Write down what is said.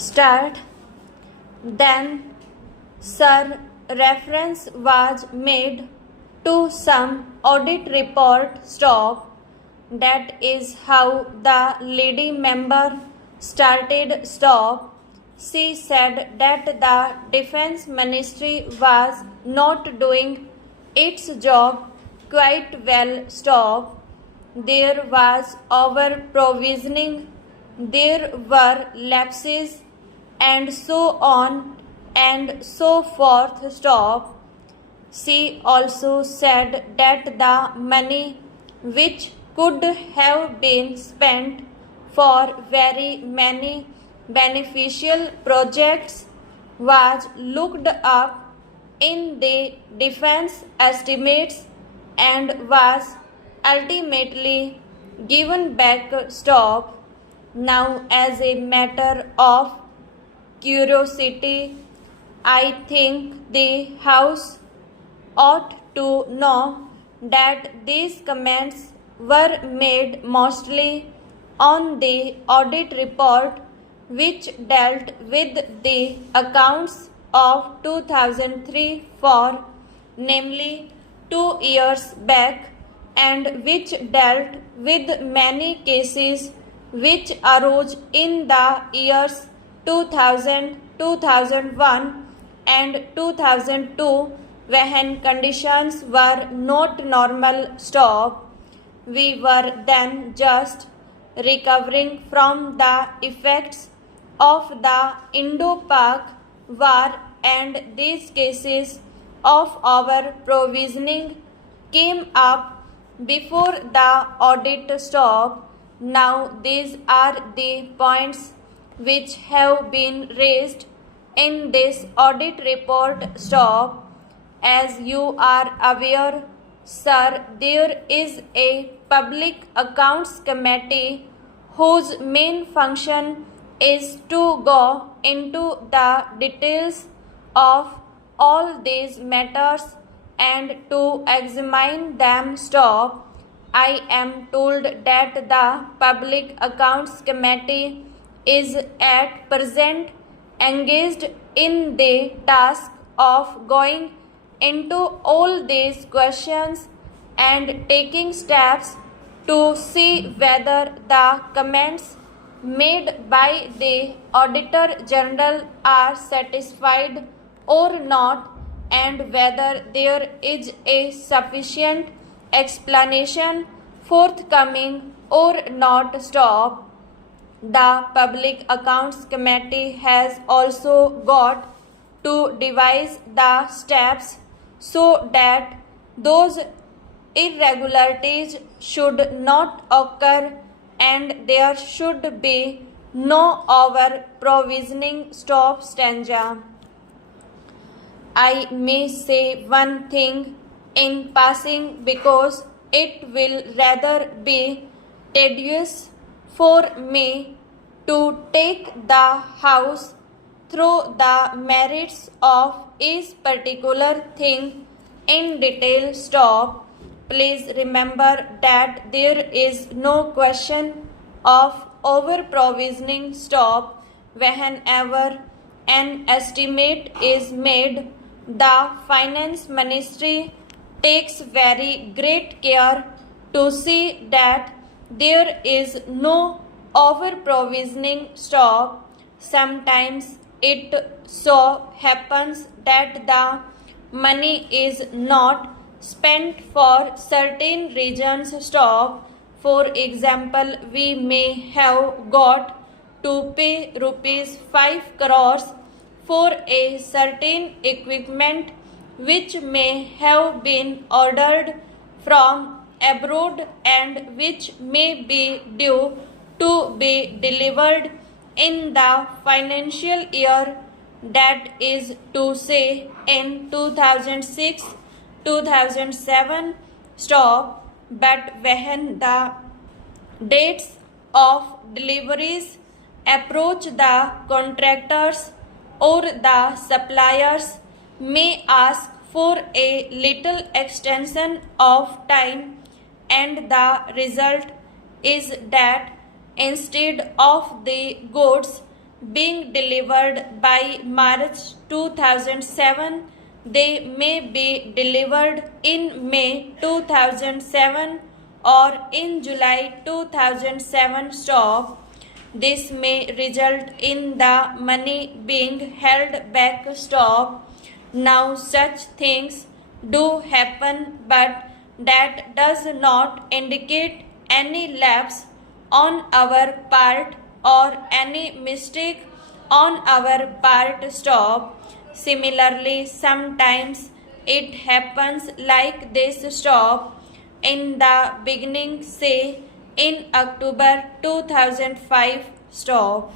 start. Then Sir reference was made to some audit report stop. That is how the lady member started stop. She said that the defense ministry was not doing its job quite well stop. There was over provisioning, there were lapses, and so on and so forth stop. She also said that the money which could have been spent for very many beneficial projects was looked up in the defense estimates and was ultimately given back stop. Now, as a matter of curiosity, I think the House ought to know that these comments were made mostly on the audit report which dealt with the accounts of 2003 for namely 2 years back, and which dealt with many cases which arose in the years 2000, 2001 and 2002 when conditions were not normal stop. We were then just recovering from the effects of the Indo-Pak war, and these cases of our provisioning came up before the audit stop. Now these are the points which have been raised in this audit report stop. As you are aware, sir, there is a Public Accounts Committee whose main function is to go into the details of all these matters and to examine them stop. I am told that the Public Accounts Committee is at present engaged in the task of going into all these questions and taking steps to see whether the comments made by the Auditor General are satisfied or not, and whether there is a sufficient explanation forthcoming or not stop. The Public Accounts Committee has also got to devise the steps so that those irregularities should not occur and there should be no over provisioning stop stanza. I may say one thing in passing because it will rather be tedious for me to take the House through the merits of each particular thing in detail stop. Please remember that there is no question of over provisioning stop. Whenever an estimate is made, the Finance Ministry takes very great care to see that there is no over provisioning stop. Sometimes it so happens that the money is not spent for certain reasons stop. For example, we may have got to pay rupees 5 crores for a certain equipment which may have been ordered from abroad and which may be due to be delivered in the financial year, that is to say in 2006-2007 stop. But when the dates of deliveries approach, the contractors or the suppliers may ask for a little extension of time, and the result is that instead of the goods being delivered by March 2007, they may be delivered in May 2007 or in July 2007 stop. This may result in the money being held back stop. Now such things do happen, but that does not indicate any lapse on our part or any mistake on our part stop. Similarly, sometimes it happens like this stop in the beginning, say in October 2005 stop.